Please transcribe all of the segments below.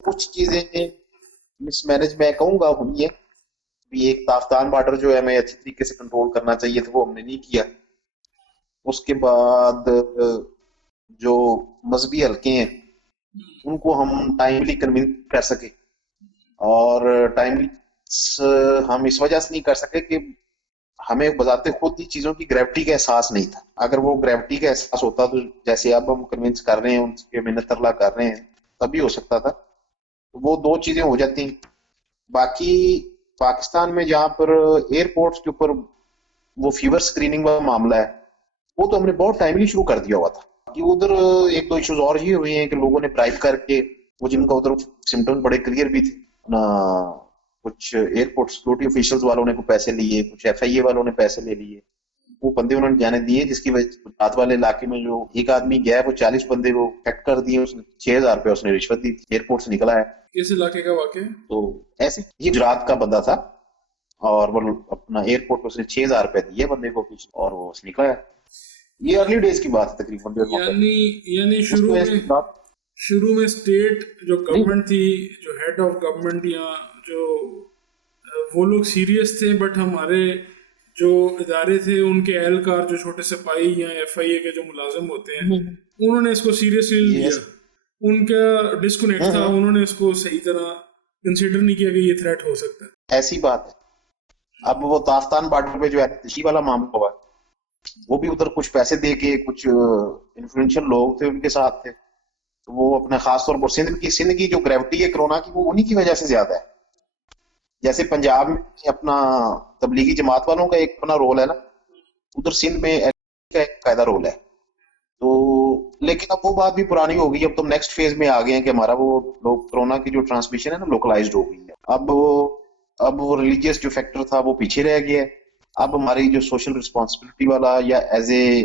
कुछ चीजें मिसमैनेज मैं कहूंगा हुई है। भी एक ताफ्तान बॉर्डर जो है हमें अच्छी तरीके से कंट्रोल करना चाहिए था, वो हमने नहीं किया। उसके बाद जो मजहबी हलके हैं उनको हम टाइमली कन्विंस कर सके, और टाइमली हम इस वजह से नहीं कर सके कि हमें बजाते खुद ही चीजों की ग्रेविटी का एहसास नहीं था। अगर वो ग्रेविटी का एहसास होता तो जैसे अब हम कन्विंस कर रहे हैं, उनके मिन्नत तरला कर रहे हैं, तभी हो सकता था। तो वो दो चीजें हो जाती। बाकी पाकिस्तान में जहां पर एयरपोर्ट्स के ऊपर वो फीवर स्क्रीनिंग वाला मामला है, वो तो हमने बहुत टाइमली शुरू कर दिया हुआ था। कि उधर एक दो इश्यूज और ये हुए हैं कि लोगों ने ब्राइब करके, वो जिनका उधर सिम्टम्स बड़े क्लियर भी थे ना, कुछ एयरपोर्ट सिक्योरिटी ऑफिशियल्स वालों ने को पैसे लिए, कुछ एफआईए वालों ने पैसे ले लिए, वो बंदे उन्होंने जाने दिए, जिसकी वजह रात वाले इलाके में जो एक आदमी गया है वो 40 बंदे को कट कर दिए, उसने 6,000 रुपया उसने रिश्वत दी, एयरपोर्ट से निकला है। किस इलाके का वाक़या है? तो ऐसे ये गुजरात का बंदा था, और वो अपना एयरपोर्ट पे उसने 6,000 रुपया दिए बंदे को पीछे, और वो निकला है। ये अर्ली डेज की बात है, तकरीबन 1.5 माह पहले। यानी यानी उसकी वजह से बात शुरू में स्टेट जो नहीं। गवर्नमेंट थी, जो हेड ऑफ गवर्नमेंट या जो वो लोग सीरियस थे, बट हमारे जो इदारे थे उनके एहलकार, जो छोटे सिपाही या एफआईए के जो मुलाजिम होते हैं, उन्होंने इसको सीरियसली नहीं लिया। यस। उनका डिस्कनेक्ट था, उन्होंने इसको सही तरह कंसिडर नहीं किया कि ये थ्रेट हो सकता है। ऐसी बात है। अब वो ताफ्तान बॉर्डर पे जो है वाला मामला हुआ, वो भी उधर कुछ पैसे दे के कुछ इन्फ्लुएंशियल लोग थे उनके साथ थे। तो वो अपने खास तौर पर सिंध की जो ग्रेविटी है कोरोना की, वो उन्हीं की वजह से ज्यादा है। जैसे पंजाब में अपना तबलीगी जमात वालों का एक अपना रोल है ना, उधर सिंध में का एक कायदा रोल है। तो लेकिन अब वो बात भी पुरानी हो गई। अब तो नेक्स्ट फेज में आ गए हैं कि हमारा वो लोग कोरोना की जो ट्रांसमिशन है ना, लोकलाइज्ड हो गई है। अब वो रिलीजियस जो फैक्टर था वो पीछे रह गया है। अब हमारी जो सोशल रिस्पॉन्सिबिलिटी वाला, या एज ए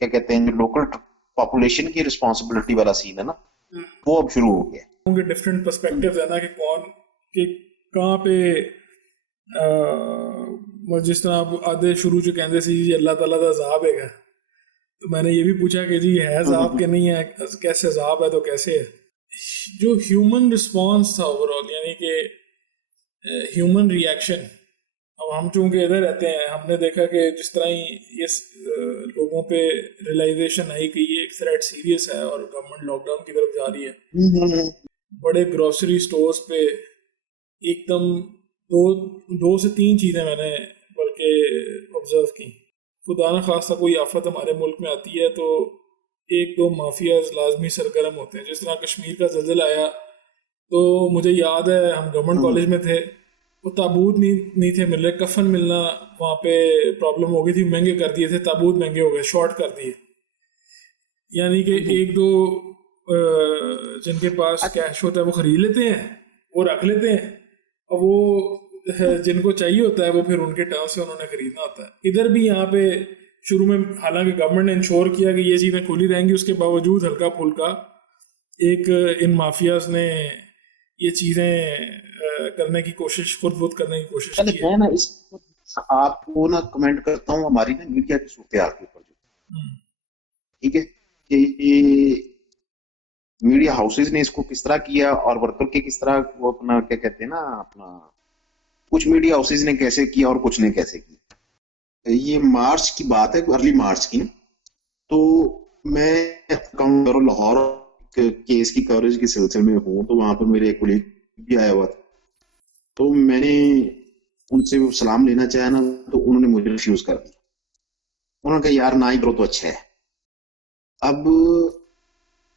क्या कहते हैं, जो लोकल पॉपुलेशन की रिस्पॉन्सिबिलिटी वाला सीन है ना, वो अब शुरू हो गया है। उनके डिफरेंट पर्सपेक्टिव्स है ना, कि कौन कि कहाँ पे जिस तरह आप आधे शुरू च कहते सी जी अल्लाह ताला दा अज़ाब है, तो मैंने ये भी पूछा कि जी है अज़ाब के नहीं है, कैसे अज़ाब है तो कैसे है। जो ह्यूमन रिस्पॉन्स था ओवरऑल, यानी कि ह्यूमन रिएक्शन, अब हम चूंकि इधर रहते हैं, हमने देखा कि जिस तरह ही ये लोगों पे रियलाइजेशन आई कि ये एक थ्रेट सीरियस है और गवर्नमेंट लॉकडाउन की तरफ जा रही है, बड़े ग्रोसरी स्टोर्स पे एकदम दो से तीन चीज़ें मैंने बल्कि ऑब्जर्व की। खुदा न खास्ता कोई आफत हमारे मुल्क में आती है तो एक दो माफियाज लाजमी सरगर्म होते हैं। जिस तरह कश्मीर का ज़लज़ला आया तो मुझे याद है हम गवर्नमेंट कॉलेज में थे, वो ताबूत नहीं थे मिल रहे, कफन मिलना वहाँ पे प्रॉब्लम हो गई थी, महंगे कर दिए थे, ताबूत महंगे हो गए, शॉर्ट कर दिए। यानी कि एक दो जिनके पास कैश होता है वो खरीद लेते हैं, वो रख लेते हैं, और वो जिनको चाहिए होता है वो फिर उनके टर्म से उन्होंने खरीदना होता है। इधर भी यहाँ पे शुरू में हालांकि गवर्नमेंट ने इंश्योर किया कि ये चीज़ें खुली रहेंगी, उसके बावजूद हल्का फुल्का एक इन माफियाज ने ये चीज़ें करने की कोशिश, खुद करने की कोशिश की है। मैं ना इस आपको ना कमेंट करता हूँ हमारी ना मीडिया की सूरत हाल के ऊपर, जो ठीक है कि मीडिया हाउसेज ने इसको किस तरह किया, और वर्कर के किस तरह वो अपना क्या कहते हैं ना, अपना कुछ मीडिया हाउसेज ने कैसे किया और कुछ ने कैसे किया। ये मार्च की बात है, अर्ली मार्च की। तो मैं लाहौर केस की कवरेज के सिलसिले में हूँ, तो वहां पर मेरे एक कोलीग भी आया हुआ था। तो मैंने उनसे वो सलाम लेना चाहा ना, तो उन्होंने मुझे रिफ्यूज कर दिया। उन्होंने कहा यार ना ही करो तो अच्छा है। अब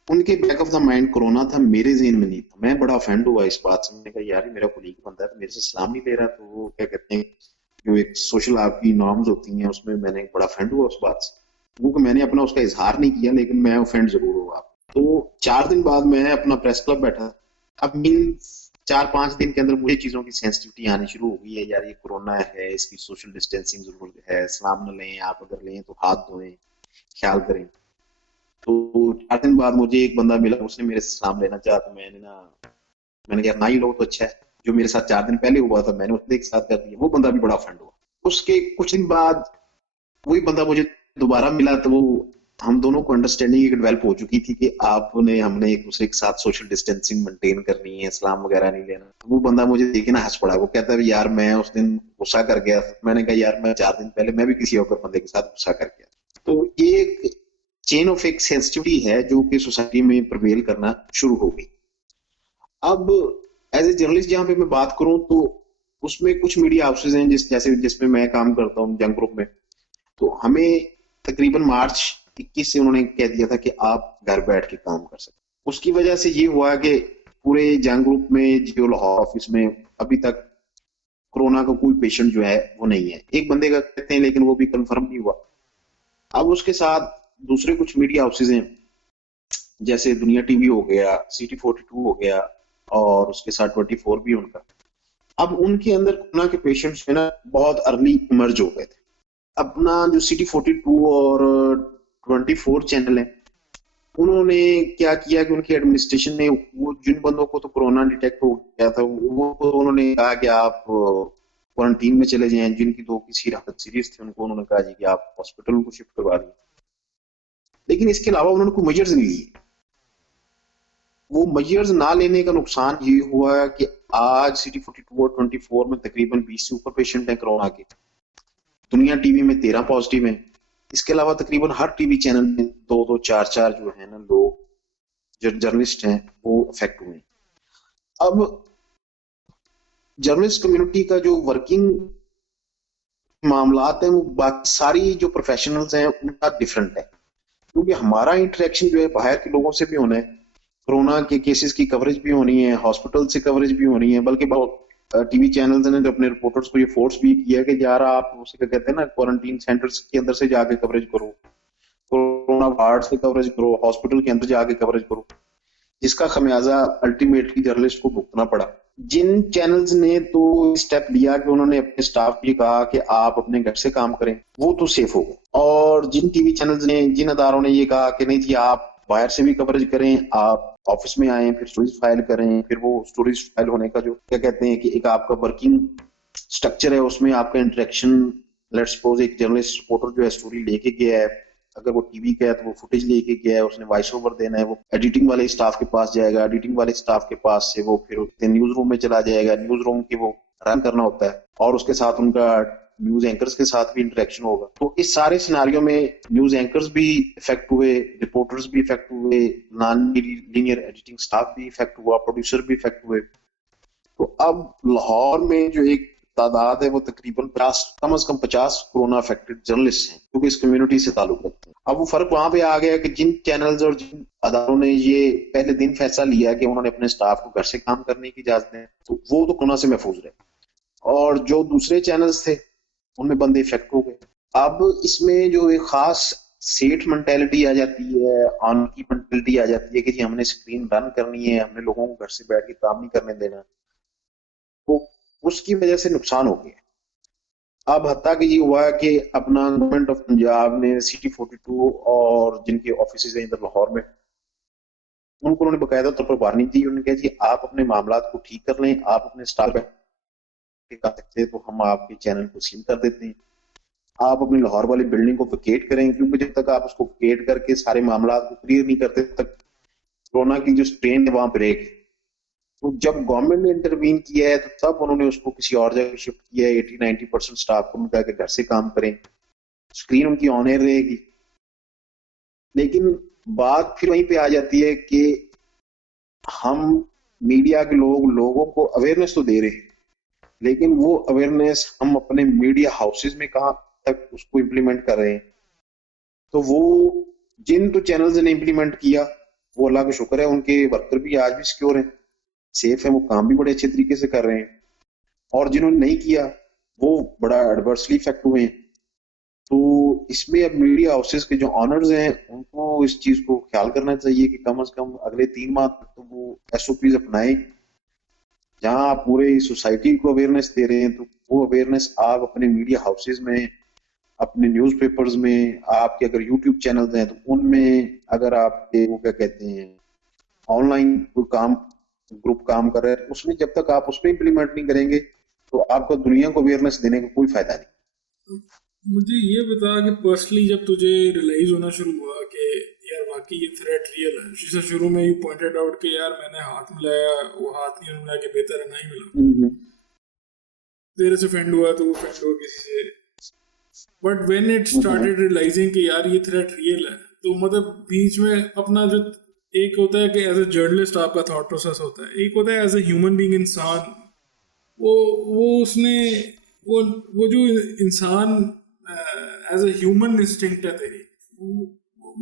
उनके back of the mind corona था, मेरे ज़हन में नहीं था। मैं बड़ा ऑफेंड हुआ इस बात से। मैंने कहा यार मेरा कोलीग बनता है तो मेरे से सलाम नहीं ले रहा, तो वो क्या कहते हैं, जो एक सोशल आपकी नॉर्म्स होती हैं उसमें मैंने बड़ा ऑफेंड हुआ उस बात से। वो मैंने अपना उसका इजहार नहीं किया, लेकिन मैं ऑफेंड जरूर हुआ। तो 4 दिन बाद मैं अपना प्रेस क्लब बैठा। अब मीन 4-5 दिन के अंदर मुझे चीजों की सेंसिटिविटी आनी शुरू हो गई है। यार ये कोरोना है, इसकी सोशल डिस्टेंसिंग जरूर है, सलाम न लें, आप अगर लें तो हाथ धोएं, ख्याल करें। तो 4 दिन बाद मुझे एक बंदा मिला, उसने मेरे से सलाम लेना चाहा, तो मैंने कहा ना ही लो तो अच्छा है। जो मेरे साथ 4 दिन पहले हुआ था मैंने उसके साथ कर दिया। वो बंदा भी बड़ा ऑफेंड हुआ। उसके कुछ दिन बाद वही बंदा मुझे दोबारा मिला, तो वो हम दोनों को अंडरस्टैंडिंग डेवलप हो चुकी थी कि आपने हमने एक दूसरे के साथ सोशल डिस्टेंसिंग मेंटेन करनी है, सलाम वगैरह नहीं लेना। तो वो बंदा मुझे देखे ना हंस पड़ा, वो कहता है यार मैं उस दिन गुस्सा कर गया। मैंने कहा यार मैं 4 दिन पहले मैं भी किसी और बंदे के साथ गुस्सा कर गया। तो ये एक चेन ऑफ एक सेंसिटिविटी है जो कि सोसाइटी में प्रिवेल करना शुरू हो गई। अब एज ए जर्नलिस्ट जहां पे मैं बात करूं तो उसमें कुछ मीडिया हाउसेज हैं जैसे जिसमें मैं काम करता हूँ जंग ग्रुप में। तो हमें तकरीबन मार्च 21 से उन्होंने कह दिया था कि आप घर बैठ के काम कर सकते। उसकी वजह से ये हुआ कि पूरे जंग ग्रुप में जियो लाहौर ऑफिस में अभी तक कोरोना का कोई पेशेंट जो है वो नहीं है। एक बंदे का कहते हैं लेकिन वो भी कंफर्म नहीं हुआ। अब उसके साथ दूसरे कुछ मीडिया हाउसेज हैं जैसे दुनिया टीवी हो गया, सिटी 42 हो गया और उसके साथ 24 भी उनका। अब उनके अंदर कोरोना के पेशेंट्स है ना बहुत अर्ली इमर्ज हो गए थे। अपना जो सिटी 42 और 24 चैनल है उन्होंने क्या किया कि उनकी एडमिनिस्ट्रेशन ने वो जिन बंदों को तो कोरोना डिटेक्ट हो गया था वो उन्होंने कहा कि आप क्वारंटीन में चले जाएं। जिनकी तो किसी हालत सीरियस थी उनको उन्होंने कहा जी कि आप हॉस्पिटल को शिफ्ट करवा दें। लेकिन इसके अलावा उन्होंने कोई मेजर्स नहीं लिए। वो मेजर्स ना लेने का नुकसान ये हुआ कि आज सिटी 42 और 24 में तकरीबन 20 से ऊपर पेशेंट हैं कोरोना के। दुनिया टीवी में 13 पॉजिटिव हैं। इसके अलावा तकरीबन हर टीवी चैनल में 2-2, 4-4 जो है ना लोग जो जर्नलिस्ट हैं वो अफेक्ट हुए। अब जर्नलिस्ट कम्युनिटी का जो वर्किंग मामलात हैं वो बाकी सारी जो प्रोफेशनल्स हैं उनका डिफरेंट है, क्योंकि हमारा इंटरेक्शन जो है बाहर के लोगों से भी होना है, कोरोना के केसेस की कवरेज भी होनी है, हॉस्पिटल से कवरेज भी होनी है। बल्कि टीवी चैनल्स ने अपने रिपोर्टर्स को ये फोर्स भी किया कि यार आप उसे क्या कहते हैं ना क्वारंटीन सेंटर्स के अंदर से जाके कवरेज करो, कोरोना वार्ड से कवरेज करो, हॉस्पिटल के अंदर जाके कवरेज करो, जिसका खमियाजा अल्टीमेटली जर्नलिस्ट को भुगतना पड़ा। जिन चैनल्स ने तो स्टेप लिया कि उन्होंने अपने स्टाफ भी कहा कि आप अपने घर से काम करें, वो तो सेफ हो गए। और जिन टीवी चैनल्स ने जिन अदारों ने ये कहा कि नहीं जी आप बाहर से भी कवरेज करें, आप ऑफिस में आए फिर स्टोरीज फाइल करें, फिर वो स्टोरीज फाइल होने का जो क्या कहते हैं कि एक आपका वर्किंग स्ट्रक्चर है उसमें आपका इंटरेक्शन, लेट्स सपोज एक जर्नलिस्ट रिपोर्टर जो है स्टोरी लेके गया है, अगर वो टीवी का है तो वो फुटेज लेके गया है, उसने वॉइस ओवर देना है, वो एडिटिंग वाले स्टाफ के पास जाएगा, एडिटिंग वाले स्टाफ के पास से वो फिर न्यूज रूम में चला जाएगा, न्यूज रूम की वो रन करना होता है और उसके साथ उनका न्यूज एंकर्स के साथ भी इंटरेक्शन होगा। तो इस सारे सिनारियों में न्यूज एंकर्स भी इफेक्ट हुए, रिपोर्टर्स भी इफेक्ट हुए, नॉन लीनियर एडिटिंग स्टाफ भी इफेक्ट हुआ, प्रोड्यूसर भी इफेक्ट हुए। तो अब लाहौर में जो एक तादाद है वो तकरीबन कम से कम 50 कोरोना अफेक्टेड जर्नलिस्ट हैं क्योंकि इस कम्युनिटी से ताल्लुक रखते हैं। अब वो फर्क वहां पे आ गया कि जिन चैनल्स और जिन अदारों ने ये पहले दिन फैसला लिया कि उन्होंने अपने स्टाफ को घर से काम करने की इजाजत दें तो वो तो कोरोना से महफूज रहे, और जो दूसरे चैनल्स थे उनमें बंदे इफेक्ट हो गए। अब इसमें जो एक खास सेठ मेंटेलिटी आ जाती है, ऑन की मेंटेलिटी आ जाती है कि जी हमने स्क्रीन रन करनी है, हमने लोगों को घर से बैठ के काम नहीं करने देना, तो उसकी वजह से नुकसान हो गया। अब हत्ता कि ये हुआ कि अपना गवर्नमेंट ऑफ पंजाब ने सिटी 42 और जिनके ऑफिस हैं इधर लाहौर में उनको उन्होंने बकायदा तौर पर वार्निंग दी। उन्होंने कहा जी आप अपने मामलात को ठीक कर लें, आप अपने स्टाफ कर सकते हैं तो हम आपके चैनल को सील कर देते हैं, आप अपनी लाहौर वाली बिल्डिंग को वेकेट करें, क्योंकि जब तक आप उसको वेकेट करके सारे मामला को क्लियर नहीं करते तब तक कोरोना की जो स्ट्रेन है वहां पर रहेगी। तो जब गवर्नमेंट ने इंटरवीन किया है तो तब उन्होंने उसको किसी और जगह शिफ्ट किया है। 80-90% स्टाफ को उनका घर से काम करें, स्क्रीन उनकी ऑन एयर रहेगी। लेकिन बात फिर वहीं पे आ जाती है कि हम मीडिया के लोगों को अवेयरनेस तो दे रहे हैं, लेकिन वो अवेयरनेस हम अपने मीडिया हाउसेज में कहां तक उसको इम्प्लीमेंट कर रहे हैं। तो वो जिन तो चैनल्स ने इम्प्लीमेंट किया वो अल्लाह का शुक्र है उनके वर्कर भी आज भी सिक्योर हैं, सेफ है, वो काम भी बड़े अच्छे तरीके से कर रहे हैं, और जिन्होंने नहीं किया वो बड़ा एडवर्सली इफेक्ट हुए हैं। तो इसमें अब मीडिया हाउसेस के जो ऑनर्स हैं उनको इस चीज को ख्याल करना चाहिए कि कम से कम अगले 3 माह तक तो वो SOPs अपनाएं। जहां आप पूरे सोसाइटी को अवेयरनेस दे रहे हैं तो वो अवेयरनेस आप अपने मीडिया हाउसेज में, अपने न्यूज़पेपर्स में, आपके अगर यूट्यूब चैनल्स हैं तो उनमें, अगर आपके वो क्या कहते हैं ऑनलाइन कोई काम ग्रुप काम कर रहे हैं उसमें जब तक आप उसमें इम्प्लीमेंट नहीं करेंगे तो आपको दुनिया को अवेयरनेस देने का कोई फायदा नहीं। मुझे ये बता कि पर्सनली जब तुझे रियलाइज होना शुरू हुआ कि ये थ्रेट रियल है। जैसे शुरू में यू पॉइंटेड आउट कि यार मैंने हाथ मिलाया, वो हाथ नहीं मिला के बेहतर है नहीं मिला, तेरे से फ्रेंड हुआ तो वो फ्रेंड हुआ किसी से। But when it started realising कि यार ये थ्रेट रियल है, तो मतलब बीच में अपना जो एक होता है कि एज ए जर्नलिस्ट आपका थॉट प्रोसेस होता है, एक होता है एज ए ह्यूमन बीइंग इंसान, वो उसने वो जो इंसान एज ए ह्यूमन इंस्टिंक्ट है तेरी,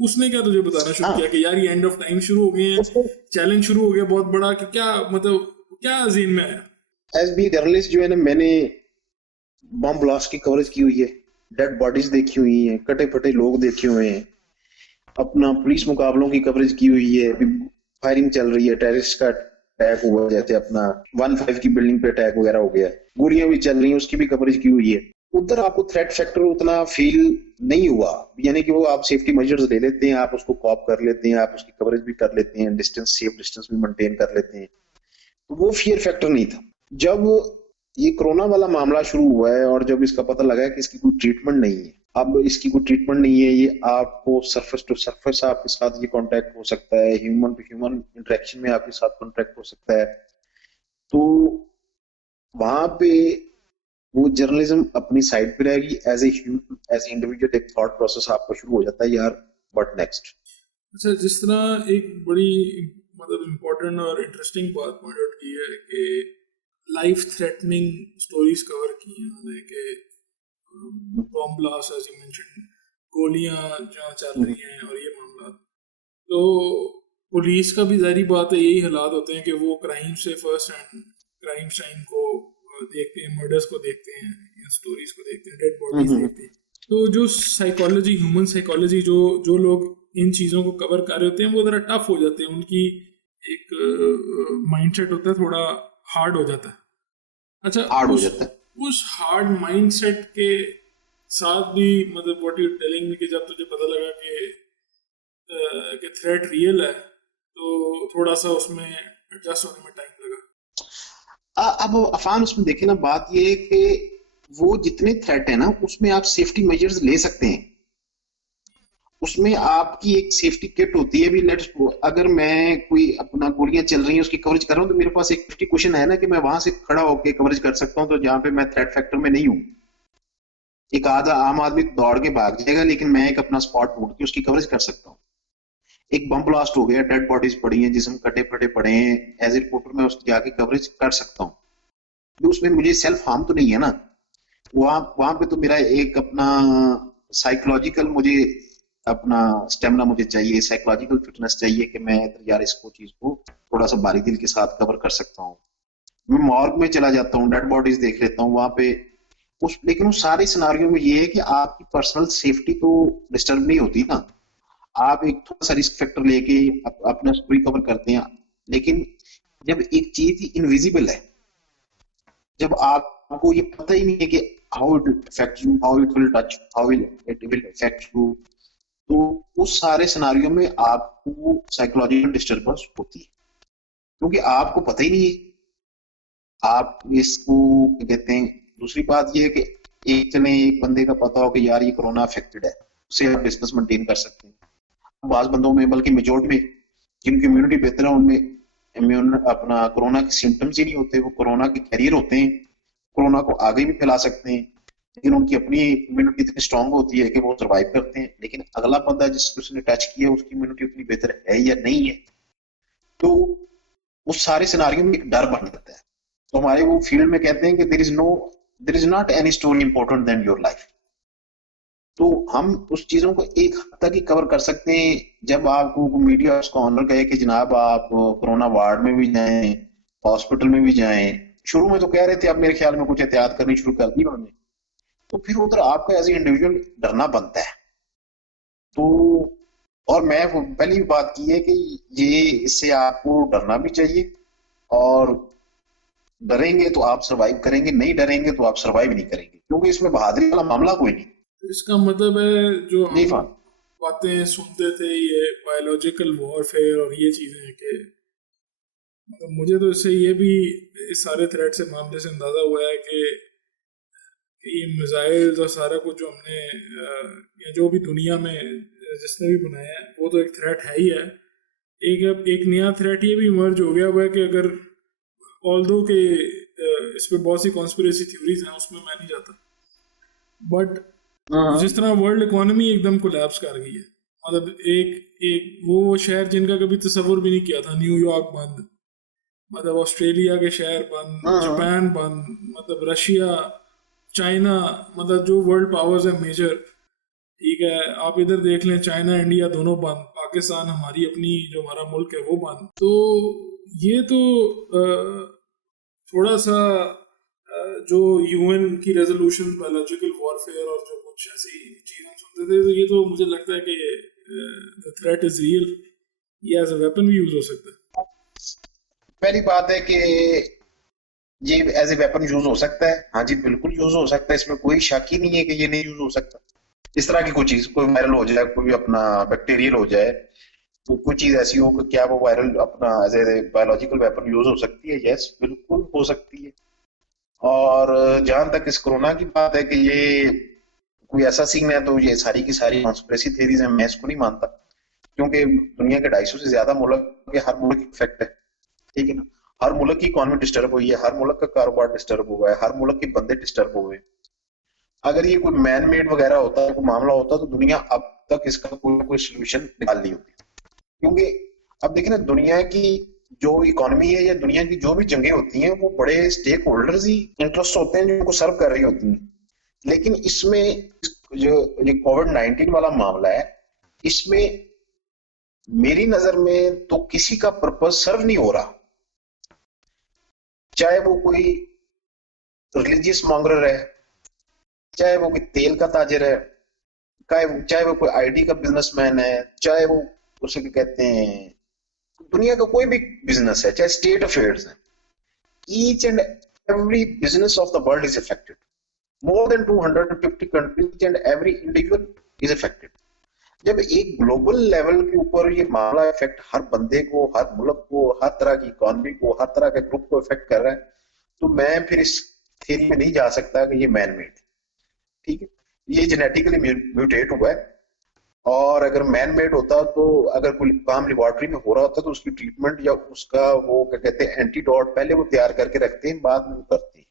उसने क्या तुझे बताना शुरू किया कि यार ये एंड ऑफ टाइम शुरू हो गए हैं, चैलेंज शुरू हो गया बहुत बड़ा, कि क्या मतलब क्या अजीम में आया? एज बी जर्नलिस्ट जो है ना, मैंने बम ब्लास्ट की कवरेज की हुई है, डेड बॉडीज देखी हुई हैं, कटे फटे लोग देखे हुए हैं, अपना पुलिस मुकाबलों की कवरेज की हुई है, फायरिंग चल रही है, टेररिस्ट का अटैक हुआ, जैसे अपना 15 की बिल्डिंग पे अटैक वगैरह हो गया, गोलियां भी चल रही हैं, उसकी भी कवरेज की हुई है। उधर आपको थ्रेट फैक्टर उतना फील नहीं हुआ, यानी कि वो आप सेफ्टी मेजर्स ले लेते हैं, आप उसको कॉप कर लेते हैं, आप उसकी कवरेज भी कर लेते हैं, डिस्टेंस सेफ डिस्टेंस भी मेंटेन कर लेते हैं, तो वो फियर फैक्टर नहीं था। जब ये कोरोना वाला मामला शुरू हुआ है और जब इसका पता लगा कि इसकी कोई ट्रीटमेंट नहीं है, अब इसकी कोई ट्रीटमेंट नहीं है, ये आपको सरफेस टू सरफेस आपके साथ ये कांटेक्ट हो सकता है, ह्यूमन टू ह्यूमन इंटरेक्शन में आपके साथ कांटेक्ट हो सकता है, तो वहां पे वो जर्नलिज्म अपनी साइड पे रहेगी, एज एज इंडिविजुअल एक थॉट प्रोसेस आपका शुरू हो जाता है, यार व्हाट नेक्स्ट। अच्छा, जिस तरह एक बड़ी मतलब इम्पोर्टेंट और इंटरेस्टिंग बात पॉइंट आउट की है कि लाइफ थ्रेटनिंग स्टोरीज कवर की हैं उन्होंने, कि bomb blast as you mention, गोलियां जहाँ चल रही हैं और ये मामला, तो पुलिस का भी जाहिर बात है यही हालात होते हैं कि वो क्राइम से फर्स्ट हैंड क्राइम टाइम को देखते हैं, मर्डर्स को देखते हैं या स्टोरीज को देखते हैं, डेड बॉडीज देखते हैं। तो जो साइकोलॉजी, ह्यूमन साइकोलॉजी, जो लोग इन चीज़ों को कवर कर रहे होते हैं वो ज़रा टफ हो जाते हैं, उनकी एक माइंडसेट होता है थोड़ा हार्ड हो जाता है। अच्छा, हार्ड हो जाता है। उस हार्ड माइंडसेट के साथ भी मतलब व्हाट यू टेलिंग मी कि जब तुझे पता लगा कि थ्रेट रियल है, तो थोड़ा सा उसमें एडजस्ट होने में टाइम लगा। अब अफान उसमें देखे ना, बात ये है कि वो जितने थ्रेट है ना उसमें आप सेफ्टी मेजर्स ले सकते हैं, उसमें आपकी एक सेफ्टी किट होती है। भी लेट्स, अगर मैं कोई अपना गोलियां चल रही हैं उसकी कवरेज कर रहा हूं, तो मेरे पास एक सेफ्टी क्वेश्चन है ना कि मैं वहां से खड़ा होकर कवरेज कर सकता हूं, तो जहां पे मैं थ्रेट फैक्टर में नहीं हूं। एक आधा आम आदमी दौड़ के भाग जाएगा, लेकिन मैं एक अपना स्पॉट ढूंढ के उसकी कवरेज कर सकता हूँ। एक बम ब्लास्ट हो गया, डेड बॉडीज पड़ी हैं, जिसम कटे फटे पड़े हैं, एज ए रिपोर्टर मैं उसकी जाके कवरेज कर सकता हूँ, तो उसमें मुझे सेल्फ हार्म तो नहीं है ना। वहां वहां पे तो मेरा एक अपना साइकोलॉजिकल, मुझे अपना स्टेमिना मुझे चाहिए, साइकोलॉजिकल फिटनेस चाहिए कि मैं यार इसको चीज को थोड़ा सा बारी दिल के साथ कवर कर सकता हूँ। मैं मॉर्ग में चला जाता हूँ, डेड बॉडीज देख लेता हूँ वहां पे, लेकिन उस सारे सिनारियों में ये है कि आपकी पर्सनल सेफ्टी तो डिस्टर्ब नहीं होती ना, आप एक थोड़ा सा रिस्क फैक्टर लेके अपना स्टोरी कवर करते हैं। लेकिन जब एक चीज इनविजिबल है, जब आपको ये पता ही नहीं है कि how it affect you, how it will touch, how it will affect you, तो उस सारे सिनारियों में आपको साइकोलॉजिकल डिस्टर्बेंस होती है, क्योंकि आपको पता ही नहीं है आप इसको क्या कहते हैं। दूसरी बात यह है कि एक बंदे का पता हो कि यार ये कोरोना अफेक्टेड है, उससे आप डिस्टेंस मेंटेन कर सकते हैं। बाज बंदों में, बल्कि मेजोरिटी में जिनकी इम्यूनिटी बेहतर है, उनमें इम्यून अपना कोरोना के सिम्टम्स ही नहीं होते, वो कोरोना के कैरियर होते हैं, कोरोना को आगे भी फैला सकते हैं, लेकिन उनकी अपनी इम्यूनिटी इतनी स्ट्रांग होती है कि वो सर्वाइव करते हैं। लेकिन अगला बंदा जिसको उसने टच किया, उसकी इम्यूनिटी उतनी बेहतर है या नहीं है, तो उस सारे सिनारियों में एक डर बन जाता है। तो हमारे वो फील्ड में कहते हैं कि there is not any story important than your life. तो हम उस चीजों को एक हद तक ही कवर कर सकते हैं। जब आपको मीडिया उसका ऑनर कहे कि जनाब आप कोरोना वार्ड में भी जाएं, हॉस्पिटल में भी जाएं, शुरू में तो कह रहे थे, अब मेरे ख्याल में कुछ एहतियात करनी शुरू कर दी उन्होंने, तो फिर उधर आपका एज ए इंडिविजुअल डरना बनता है। तो और मैं पहली बात की है कि ये इससे आपको डरना भी चाहिए, और डरेंगे तो आप सरवाइव करेंगे, नहीं डरेंगे तो आप सरवाइव नहीं करेंगे, क्योंकि इसमें बहादुरी वाला मामला कोई नहीं। इसका मतलब है जो नहीं हम बातें सुनते थे, ये बायोलॉजिकल वॉरफेयर और ये चीजें कि मतलब मुझे तो इससे ये भी इस सारे थ्रेट से मामले से अंदाजा हुआ है कि ये मिसाइल्स और सारा कुछ जो हमने या जो भी दुनिया में जिसने भी बनाया है वो तो एक थ्रेट है ही है। एक नया थ्रेट ये भी इमर्ज हो गया हुआ है कि अगर ऑल्दो के इस पे बहुत सी कॉन्स्पिरेसी थ्योरीज हैं, उसमें मैं नहीं जाता, बट जिस तरह वर्ल्ड इकोनॉमी एकदम कोलैप्स कर गई है, मतलब एक वो शहर जिनका कभी तसव्वुर भी नहीं किया था, न्यूयॉर्क बंद, मतलब ऑस्ट्रेलिया के शहर बंद, जापान बंद, मतलब रशिया, चाइना, मतलब जो वर्ल्ड पावर्स है मेजर, ठीक है, आप इधर देख लें, चाइना इंडिया दोनों बंद, पाकिस्तान हमारी अपनी जो हमारा मुल्क है वो बंद। तो ये तो थोड़ा सा जो यूएन की रेजोल्यूशन बायोलॉजिकल वॉरफेयर और जो कुछ ऐसी चीज़ हम सुनते थे, तो ये तो मुझे लगता है कि द थ्रेट इज रियल, ये एज अ वेपन भी यूज हो सकता है। पहली बात है कि ये एज ए वेपन यूज हो सकता है, हाँ जी बिल्कुल यूज हो सकता है, इसमें कोई शक ही नहीं है कि ये नहीं यूज हो सकता। इस तरह की कोई चीज, कोई वायरल हो जाए, कोई अपना बैक्टीरियल हो जाए, तो कोई चीज ऐसी हो कि क्या वो वायरल अपना as a biological weapon use हो सकती है? यस बिल्कुल हो सकती है। और जहां तक इस कोरोना की बात है कि ये कोई ऐसा सीन है, तो ये सारी की सारी कॉन्स्पिरेसी थ्योरीज हैं, मैं इसको नहीं मानता, क्योंकि दुनिया के 250 से ज्यादा मुल्क के हर मुल्क इफेक्ट है, ठीक है ना, हर मुल्क की इकोनॉमी डिस्टर्ब हुई है, हर मुल्क का कारोबार डिस्टर्ब हुआ है, हर मुल्क के बंदे डिस्टर्ब हुए। अगर ये कोई मैन मेड वगैरह होता, कोई मामला होता, तो दुनिया अब तक इसका कोई सोल्यूशन निकाल ली होती। क्योंकि अब देखिए ना, दुनिया की जो इकोनॉमी है या दुनिया की जो भी जंगें होती हैं, वो बड़े स्टेक होल्डर्स ही इंटरेस्ट होते हैं जो उनको सर्व कर रही होती हैं। लेकिन इसमें जो ये कोविड-19 वाला मामला है, इसमें मेरी नजर में तो किसी का पर्पस सर्व नहीं हो रहा, चाहे वो कोई रिलीजियस मॉन्गरर है, चाहे वो कोई तेल का ताजिर है, चाहे वो कोई आईटी का बिजनेसमैन है, चाहे वो उसे क्या कहते हैं, दुनिया का कोई भी बिजनेस है, चाहे स्टेट अफेयर्स है, each and every business of the world is affected. More than 250 countries and every individual is affected. जब एक ग्लोबल लेवल के ऊपर ये मामला इफेक्ट हर बंदे को, हर मुल्क को, हर तरह की इकोनॉमी को, हर तरह के ग्रुप को इफेक्ट कर रहा है, तो मैं फिर इस थ्योरी में नहीं जा सकता कि ये मैन मेड, ठीक है, ये जेनेटिकली म्यूटेट हुआ है। और अगर मैन मेड होता, तो अगर कोई काम लेबोरेटरी में हो रहा होता, तो उसकी ट्रीटमेंट या उसका वो क्या कहते हैं एंटीडोट पहले वो तैयार करके रखते हैं, बाद में वो करते हैं।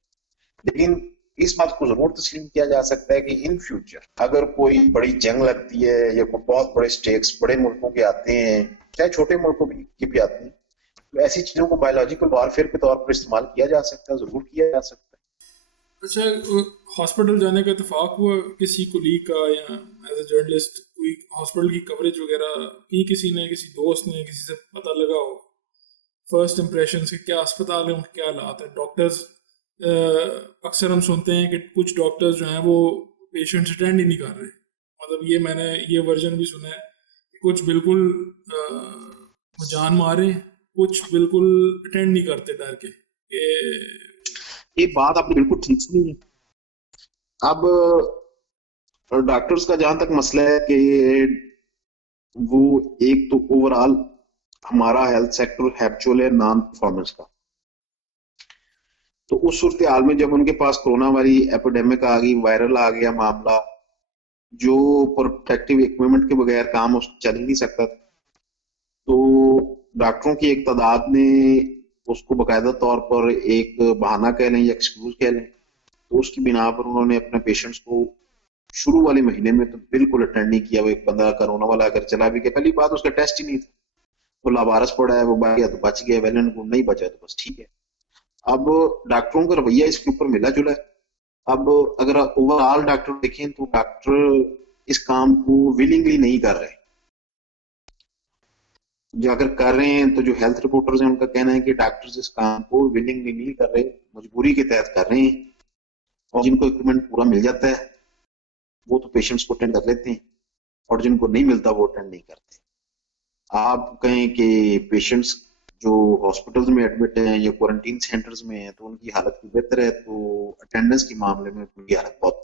लेकिन इस बात को जरूर तस्लीम किया जा सकता है कि इन फ्यूचर अगर कोई बड़ी जंग लगती है या कोई बहुत बड़े स्टेक्स बड़े मुल्कों के आते हैं, चाहे छोटे मुल्कों के भी आते हैं, तो ऐसी चीजों को बायोलॉजिकल वॉरफेयर के तौर पर इस्तेमाल किया जा सकता है, जरूर किया जा सकता है। अच्छा, हॉस्पिटल जाने का इत्तेफाक हुआ किसी कुलीग का, या एज ए जर्नलिस्ट कोई हॉस्पिटल की कवरेज वगैरह की, किसी ने, किसी दोस्त ने, किसी से पता लगा हो फर्स्ट इंप्रेशन के क्या अस्पताल है, उनके क्या हालात है? डॉक्टर्स अक्सर हम सुनते हैं कि कुछ डॉक्टर्स जो हैं वो पेशेंट्स अटेंड ही नहीं कर रहे, मतलब ये मैंने ये वर्जन भी सुना है कि कुछ बिल्कुल जान मारे, कुछ बिल्कुल अटेंड नहीं करते डर के। ये बात आपने बिल्कुल ठीक सुनी है। अब डॉक्टर्स का जहां तक मसला है कि वो एक तो ओवरऑल हमारा हेल्थ सेक्टर हैप्चुअल है नॉन परफॉर्मेंस का, तो उस सूरत हाल में जब उनके पास कोरोना वाली एपिडेमिक आ गई, वायरल आ गया मामला, जो प्रोटेक्टिव इक्विपमेंट के बगैर काम चल ही नहीं सकता, तो डॉक्टरों की एक तादाद ने उसको बाकायदा तौर पर एक बहाना कह लें या एक्सक्यूज कह लें, तो उसकी बिना पर उन्होंने अपने पेशेंट्स को शुरू वाले महीने में तो बिल्कुल अटेंड नहीं किया। वो एक बंदा कोरोना वाला अगर चला भी गया, पहली बात उसका टेस्ट ही नहीं था, वो लावारस पड़ा है, वो बच गया तो बच गया, वैलेंट को नहीं बचा तो बस ठीक है। अब डॉक्टरों का रवैया इसके ऊपर मिला जुला है। अब अगर ओवरऑल डॉक्टर देखें तो डॉक्टर इस काम को विलिंगली नहीं कर रहे, जो अगर कर रहे हैं तो जो हेल्थ रिपोर्टर्स हैं उनका कहना है कि डॉक्टर्स इस काम को विलिंगली नहीं कर रहे, मजबूरी के तहत कर रहे हैं, और जिनको इक्विपमेंट पूरा मिल जाता है वो तो पेशेंट्स को अटेंड कर लेते हैं, और जिनको नहीं मिलता वो अटेंड नहीं करते। आप कहें कि पेशेंट्स जो हॉस्पिटल्स में एडमिट हैं या क्वारंटीन सेंटर्स में हैं तो उनकी हालत बेहतर है, तो अटेंडेंस के मामले में उनकी हालत बहुत